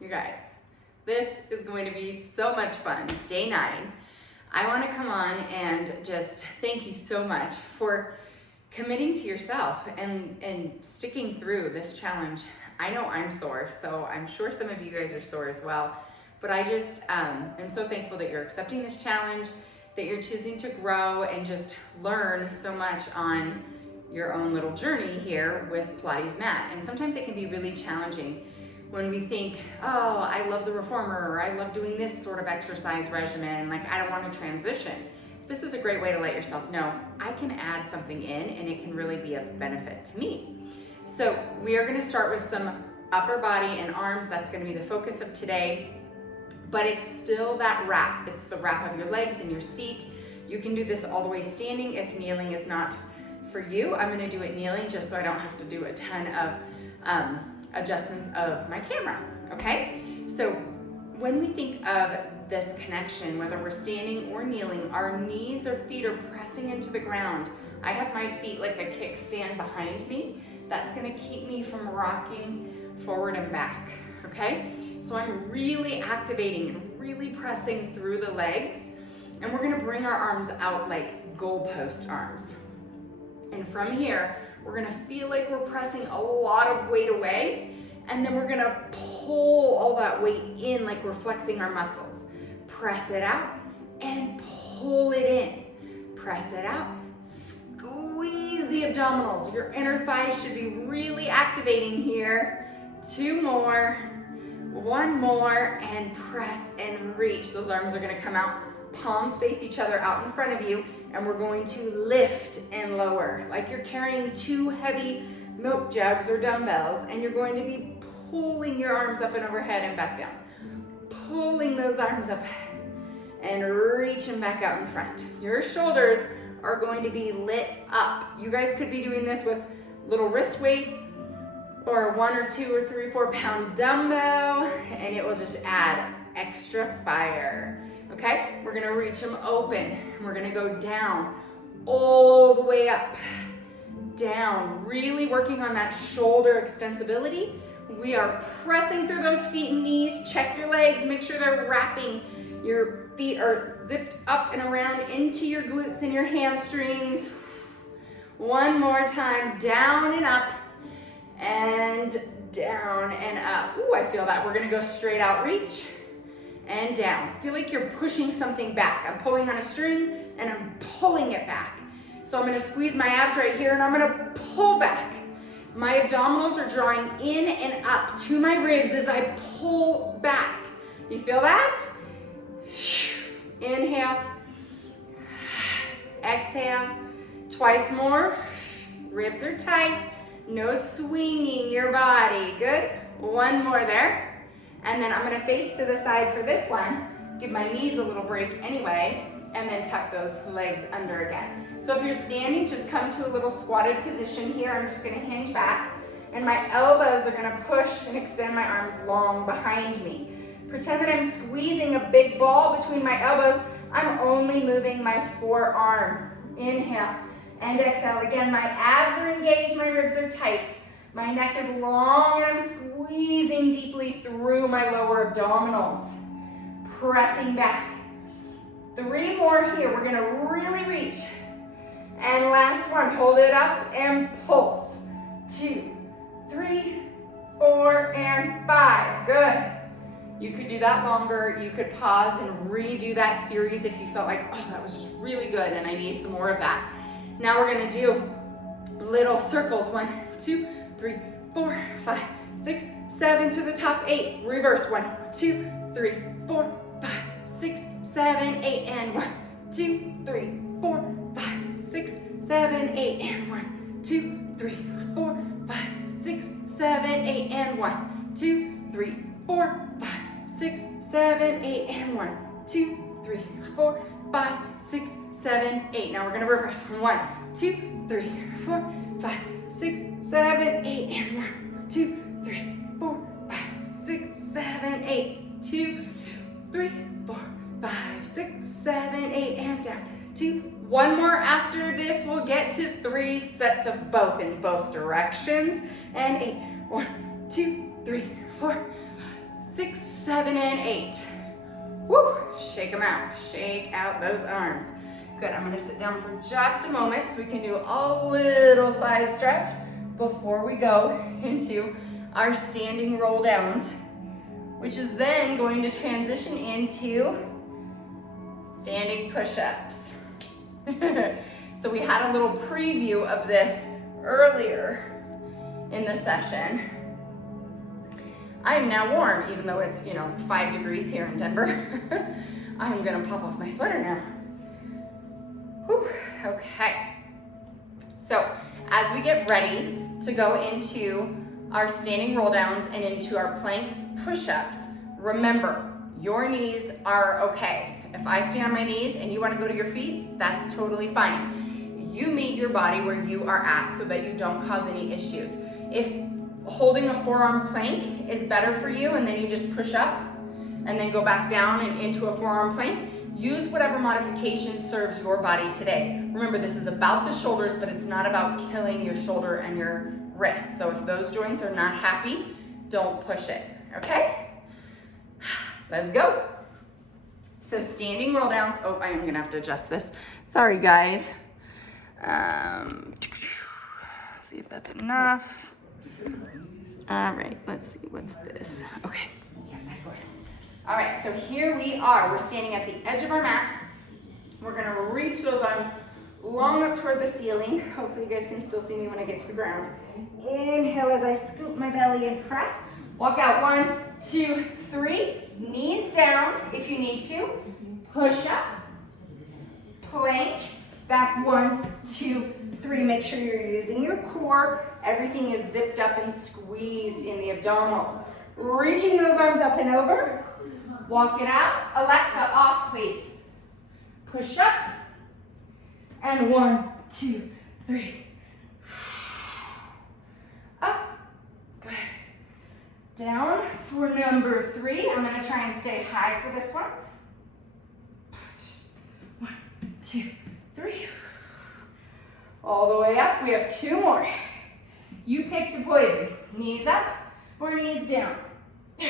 You guys, this is going to be so much fun. Day 9. I want to come on and just thank you so much for committing to yourself and sticking through this challenge. I know I'm sore, so I'm sure some of you guys are sore as well, but I just am so thankful that you're accepting this challenge, that you're choosing to grow and just learn so much on your own little journey here with Pilates mat. And sometimes it can be really challenging when we think, oh, I love the reformer, or I love doing this sort of exercise regimen, like I don't want to transition. This is a great way to let yourself know, I can add something in and it can really be of benefit to me. So we are going to start with some upper body and arms. That's going to be the focus of today, but it's still that wrap. It's the wrap of your legs in your seat. You can do this all the way standing if kneeling is not for you. I'm going to do it kneeling just so I don't have to do a ton of adjustments of my camera, okay? So when we think of this connection, whether we're standing or kneeling, our knees or feet are pressing into the ground. I have my feet like a kickstand behind me. That's gonna keep me from rocking forward and back, okay? So I'm really activating and really pressing through the legs, and we're gonna bring our arms out like goalpost arms. And from here, we're gonna feel like we're pressing a lot of weight away, and then we're gonna pull all that weight in like we're flexing our muscles. Press it out and pull it in. Press it out, squeeze the abdominals. Your inner thighs should be really activating here. 2 more, 1 more, and press and reach. Those arms are gonna come out, palms face each other out in front of you, and we're going to lift and lower like you're carrying 2 heavy milk jugs or dumbbells, and you're going to be pulling your arms up and overhead and back down. Pulling those arms up and reaching back out in front. Your shoulders are going to be lit up. You guys could be doing this with little wrist weights or 1 or 2 or 3 or 4 pound dumbbell, and it will just add extra fire. Okay, we're gonna reach them open. We're gonna go down, all the way up, down, really working on that shoulder extensibility. We are pressing through those feet and knees. Check your legs, make sure they're wrapping. Your feet are zipped up and around into your glutes and your hamstrings. 1 more time, down and up, and down and up. Ooh, I feel that. We're gonna go straight out, reach, and down. Feel like you're pushing something back. I'm pulling on a string and I'm pulling it back. So I'm gonna squeeze my abs right here and I'm gonna pull back. My abdominals are drawing in and up to my ribs as I pull back. You feel that? Inhale, exhale, twice more. Ribs are tight, no swinging your body. Good, 1 more there. And then I'm gonna face to the side for this one, give my knees a little break anyway, and then tuck those legs under again. So if you're standing, just come to a little squatted position here. I'm just gonna hinge back, and my elbows are gonna push and extend my arms long behind me. Pretend that I'm squeezing a big ball between my elbows. I'm only moving my forearm. Inhale and exhale. Again, my abs are engaged, my ribs are tight. My neck is long and I'm squeezing deeply through my lower abdominals. Pressing back. 3 more here. We're gonna really reach. And last one, hold it up and pulse. 2, 3, 4, and 5. Good. You could do that longer. You could pause and redo that series if you felt like, oh, that was just really good and I need some more of that. Now we're gonna do little circles. 1, 2, 3, 4, 5, 6, 7 to the top, 8. Reverse. 1, 2, 3, 4, 5, 6, 7, 8, and 1, 2, 3, 4, 5, 6, 7, 8, and 1, 2, 3, 4, 5, 6, 7, 8, and 1, 2, 3, 4, 5, 6, 7, 8, and 1, 2, 3, 4, 5, 6, 7, 8. Now we're gonna reverse. 1, 2, 3, 4, 5, 6, 7, 8, and 1, 2, 3, 4, 5, 6, 7, 8, 2, 3, 4, 5, 6, 7, 8, and down. 2, 1 more after this. We'll get to 3 sets of both in both directions. And 8, 1, 2, 3, 4, 6, 7, and 8. Woo, shake them out. Shake out those arms. Good, I'm gonna sit down for just a moment so we can do a little side stretch before we go into our standing roll downs, which is then going to transition into standing push-ups. So we had a little preview of this earlier in the session. I am now warm, even though it's, 5 degrees here in Denver. I'm gonna pop off my sweater now. Whew. Okay. So as we get ready to go into our standing roll downs and into our plank push-ups, remember, your knees are okay. If I stay on my knees and you want to go to your feet, that's totally fine. You meet your body where you are at so that you don't cause any issues. If holding a forearm plank is better for you and then you just push up and then go back down and into a forearm plank, use whatever modification serves your body today. Remember, this is about the shoulders, but it's not about killing your shoulder and your wrist. So if those joints are not happy, don't push it, okay? Let's go. So standing roll downs. Oh, I am gonna have to adjust this. Sorry, guys. See if that's enough. All right, let's see, what's this? Okay. All right, so here we are. We're standing at the edge of our mat. We're gonna reach those arms long up toward the ceiling. Hopefully you guys can still see me when I get to the ground. Inhale as I scoop my belly and press. Walk out, 1, 2, 3. Knees down if you need to. Push up, plank, back 1, 2, 3. Make sure you're using your core. Everything is zipped up and squeezed in the abdominals. Reaching those arms up and over. Walk it out. Alexa, off, please. Push up. And 1, 2, 3. Up. Good. Down for number 3. I'm going to try and stay high for this one. Push. 1, 2, 3. All the way up. We have 2 more. You pick your poison. Knees up or knees down. 2,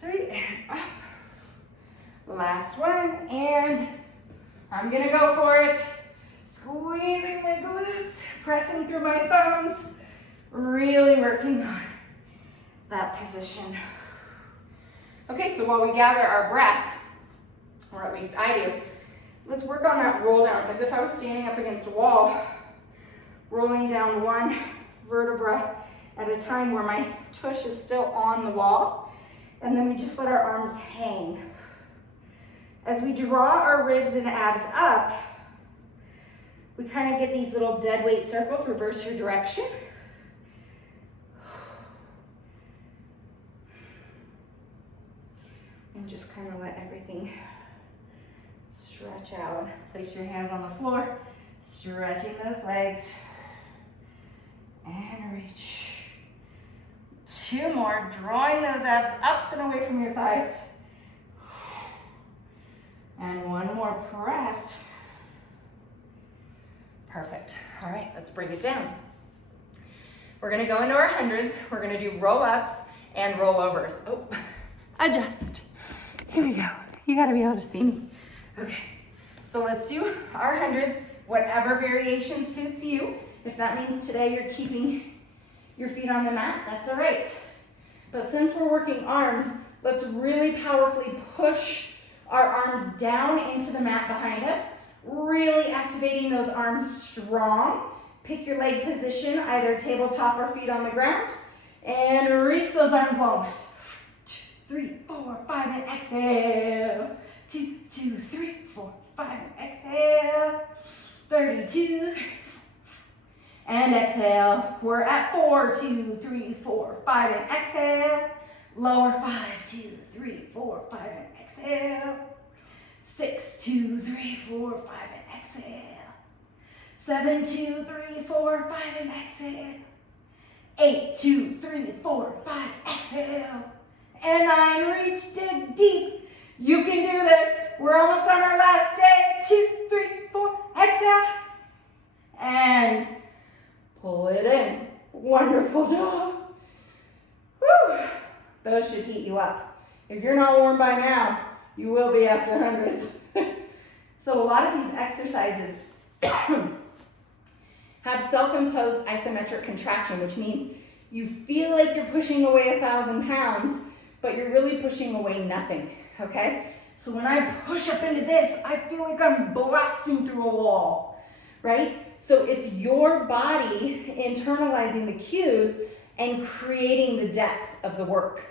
3, and up. Last one, and I'm gonna go for it. Squeezing my glutes, pressing through my thumbs, really working on that position. Okay, so while we gather our breath, or at least I do, let's work on that roll down, as if I was standing up against a wall, rolling down 1 vertebra at a time where my tush is still on the wall, and then we just let our arms hang. As we draw our ribs and abs up, we kind of get these little dead weight circles. Reverse your direction. And just kind of let everything stretch out. Place your hands on the floor, stretching those legs. And reach. 2 more, drawing those abs up and away from your thighs. And 1 more press. Perfect. All right, let's bring it down. We're gonna go into our hundreds. We're gonna do roll-ups and rollovers. Oh, adjust. Here we go. You gotta be able to see me. Okay, so let's do our hundreds, whatever variation suits you. If that means today you're keeping your feet on the mat, that's all right. But since we're working arms, let's really powerfully push our arms down into the mat behind us, really activating those arms strong. Pick your leg position, either tabletop or feet on the ground, and reach those arms long. 2, 3, 4, 5, and exhale. 2, 2, 3, 4, 5, and exhale. 32, 3, 4, and exhale. We're at 4, 2, 3, 4, 5, and exhale. Lower 5, 2, 3, 4, 5, and exhale. 6, 2, 3, 4, 5, and exhale. 7, 2, 3, 4, 5, and exhale. 8, 2, 3, 4, 5, exhale. And 9, reach, dig deep. You can do this. We're almost on our last day. 2, 3, 4, exhale. And pull it in. Wonderful job. Woo. Those should heat you up. If you're not warm by now, you will be after hundreds. So a lot of these exercises have self-imposed isometric contraction, which means you feel like you're pushing away 1,000 pounds, but you're really pushing away nothing, okay? So when I push up into this, I feel like I'm blasting through a wall, right? So it's your body internalizing the cues and creating the depth of the work,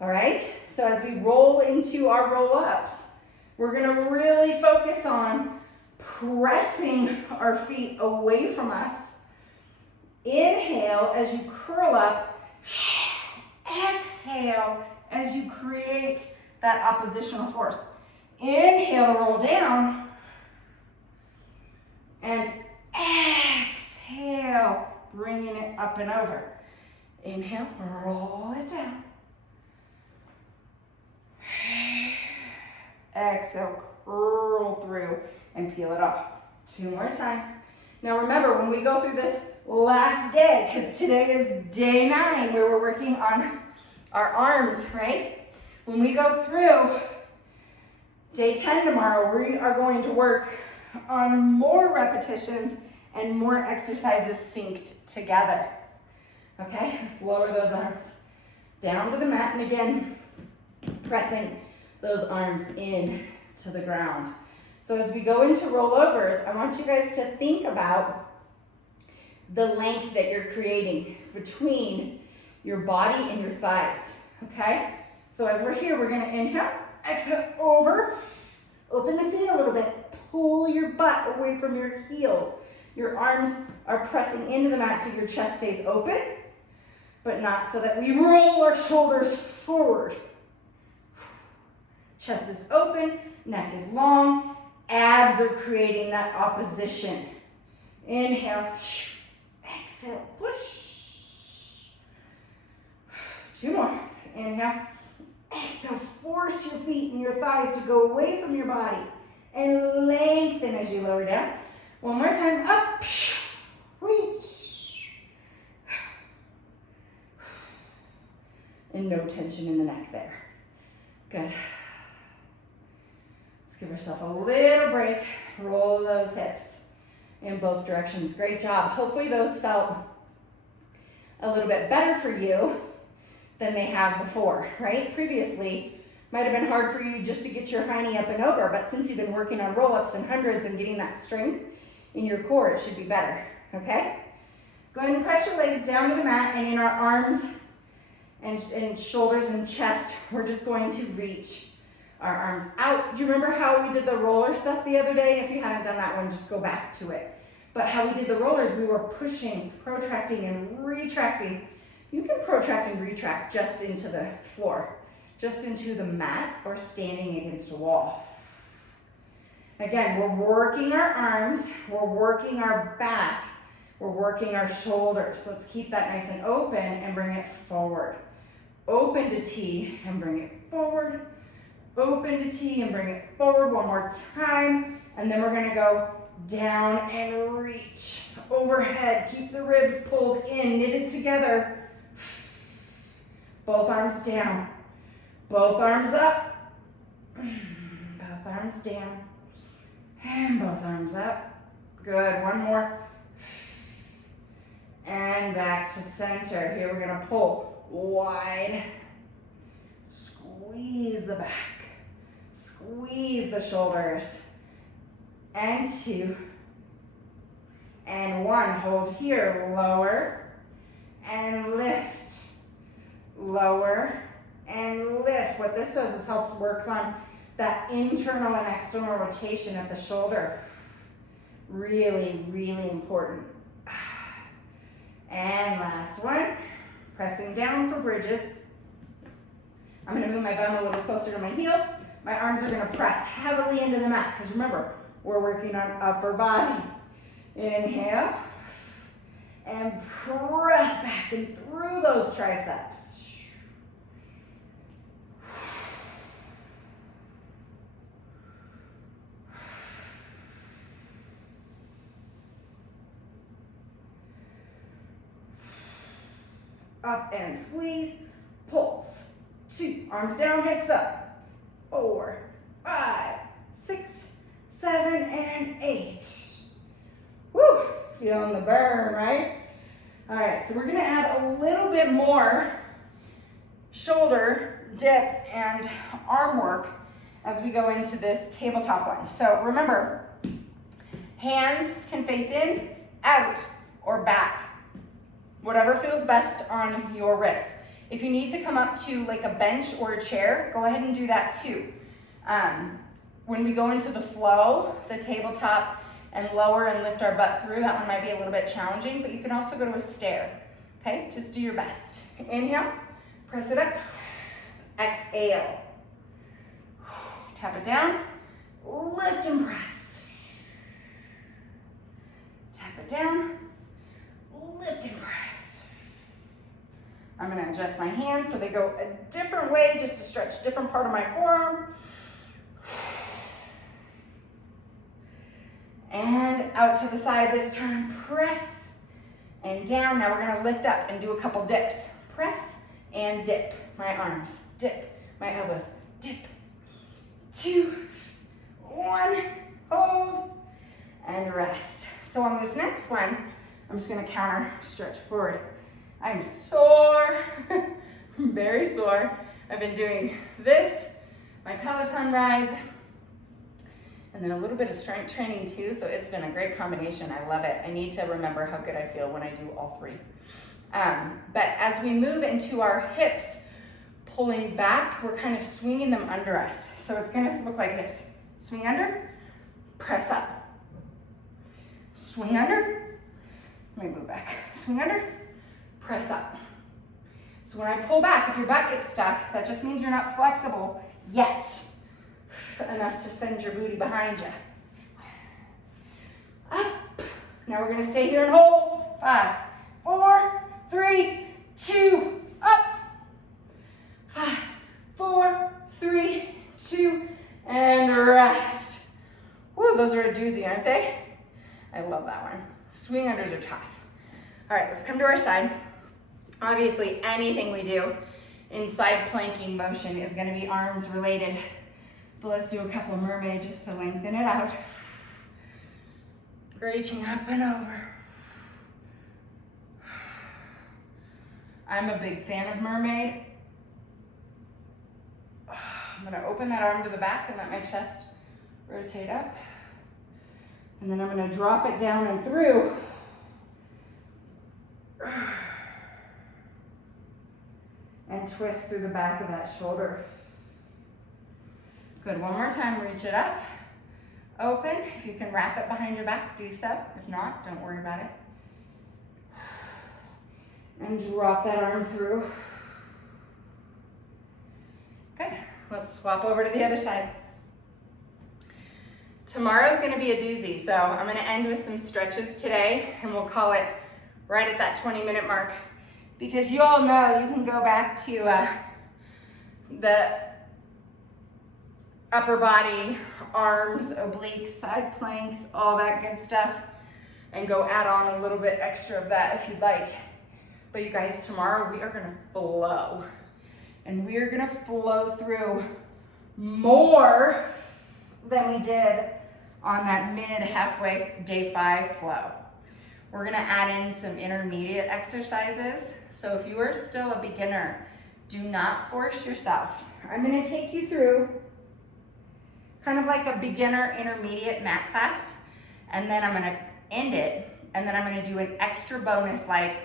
all right? So as we roll into our roll-ups, we're gonna really focus on pressing our feet away from us. Inhale as you curl up. Exhale as you create that oppositional force. Inhale, roll down. And exhale, bringing it up and over. Inhale, roll it down. Exhale, curl through and peel it off. 2 more times. Now remember, when we go through this last day, because today is day 9 where we're working on our arms, right? When we go through day 10 tomorrow, we are going to work on more repetitions and more exercises synced together. Okay, let's lower those arms down to the mat, and again, pressing those arms in to the ground. So as we go into rollovers, I want you guys to think about the length that you're creating between your body and your thighs, okay? So as we're here, we're gonna inhale, exhale, over, open the feet a little bit, pull your butt away from your heels. Your arms are pressing into the mat so your chest stays open, but not so that we roll our shoulders forward. Chest is open, neck is long, abs are creating that opposition. Inhale, exhale, push. 2 more. Inhale, exhale, force your feet and your thighs to go away from your body and lengthen as you lower down. 1 more time, up, reach. And no tension in the neck there. Good. Give yourself a little break. Roll those hips in both directions. Great job. Hopefully those felt a little bit better for you than they have before, right? Previously, might have been hard for you just to get your hiney up and over, but since you've been working on roll-ups and hundreds and getting that strength in your core, it should be better, okay? Go ahead and press your legs down to the mat, and in our arms and shoulders and chest, we're just going to reach our arms out. Do you remember how we did the roller stuff the other day? If you haven't done that one, just go back to it. But how we did the rollers, we were pushing, protracting, and retracting. You can protract and retract just into the floor, just into the mat or standing against a wall. Again, we're working our arms, we're working our back, we're working our shoulders. Let's keep that nice and open and bring it forward. Open to T and bring it forward. Open to T and bring it forward 1 more time. And then we're gonna go down and reach overhead. Keep the ribs pulled in, knitted together. Both arms down. Both arms up. Both arms down. And both arms up. Good, 1 more. And back to center. Here we're gonna pull wide. Squeeze the back. Squeeze the shoulders. And 2. And 1. Hold here. Lower and lift. Lower and lift. What this does is helps work on that internal and external rotation of the shoulder. Really, really important. And last one. Pressing down for bridges. I'm going to move my bum a little closer to my heels. My arms are going to press heavily into the mat because remember, we're working on upper body. Inhale. And press back and through those triceps. Up and squeeze, pulse. 2, arms down, hips up, 4, 5, 6, 7, and 8. Woo, feeling the burn, right? All right, so we're gonna add a little bit more shoulder dip and arm work as we go into this tabletop one. So remember, hands can face in, out, or back. Whatever feels best on your wrist. If you need to come up to like a bench or a chair, go ahead and do that too. When we go into the flow, the tabletop, and lower and lift our butt through, that one might be a little bit challenging, but you can also go to a stair, okay? Just do your best. Inhale, press it up, exhale. Tap it down, lift and press. Tap it down, lift and press. I'm gonna adjust my hands so they go a different way just to stretch a different part of my forearm. And out to the side this time, press and down. Now we're gonna lift up and do a couple dips. Press and dip my arms, dip my elbows, dip. 2, 1, hold, and rest. So on this next one, I'm just gonna counter stretch forward. I'm sore, very sore. I've been doing this, my Peloton rides, and then a little bit of strength training too, so it's been a great combination. I love it. I need to remember how good I feel when I do all three. But as we move into our hips, pulling back, we're kind of swinging them under us. So it's gonna look like this. Swing under, press up. Swing under, let me move back. Swing under, press up. So when I pull back, if your butt gets stuck, that just means you're not flexible yet enough to send your booty behind you. Up. Now we're gonna stay here and hold. 5, 4, 3, 2, up. 5, 4, 3, 2, and rest. Woo, those are a doozy, aren't they? I love that one. Swing unders are tough. All right, let's come to our side. Obviously, anything we do in side planking motion is gonna be arms related. But let's do a couple of mermaid just to lengthen it out. Reaching up and over. I'm a big fan of mermaid. I'm gonna open that arm to the back and let my chest rotate up. And then I'm gonna drop it down and through. And twist through the back of that shoulder. Good, one more time, reach it up. Open, if you can wrap it behind your back, do so. If not, don't worry about it. And drop that arm through. Good, let's swap over to the other side. Tomorrow's gonna be a doozy, so I'm gonna end with some stretches today, and we'll call it right at that 20-minute mark. Because you all know you can go back to the upper body, arms, obliques, side planks, all that good stuff, and go add on a little bit extra of that if you'd like. But you guys, tomorrow we are gonna flow. And we are gonna flow through more than we did on that mid-halfway day 5 flow. We're gonna add in some intermediate exercises. So if you are still a beginner, do not force yourself. I'm gonna take you through kind of like a beginner intermediate mat class, and then I'm gonna end it, and then I'm gonna do an extra bonus like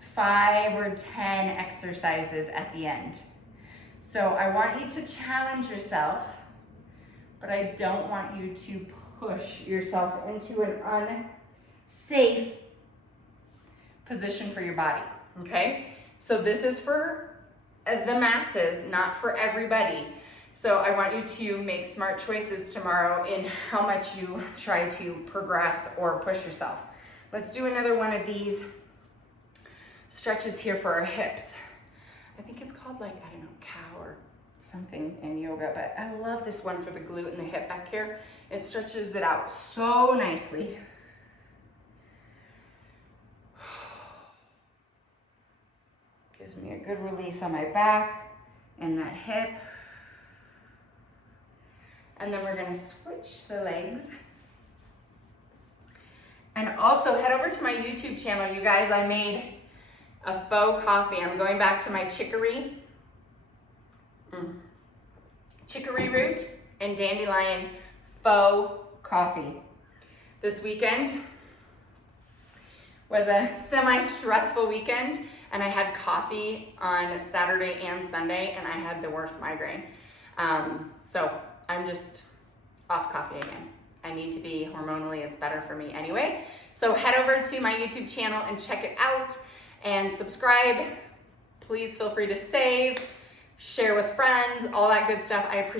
5 or 10 exercises at the end. So I want you to challenge yourself, but I don't want you to push yourself into an unsafe position for your body, okay? So this is for the masses, not for everybody. So I want you to make smart choices tomorrow in how much you try to progress or push yourself. Let's do another one of these stretches here for our hips. I think it's called like, I don't know, cow or something in yoga, but I love this one for the glute and the hip back here. It stretches it out so nicely. Gives me a good release on my back and that hip. And then we're gonna switch the legs. And also head over to my YouTube channel, you guys. I made a faux coffee. I'm going back to my chicory root and dandelion faux coffee. This weekend was a semi-stressful weekend, and I had coffee on Saturday and Sunday, and I had the worst migraine. So I'm just off coffee again. I need to be hormonally, it's better for me anyway. So head over to my YouTube channel and check it out and subscribe. Please feel free to save, share with friends, all that good stuff. I appreciate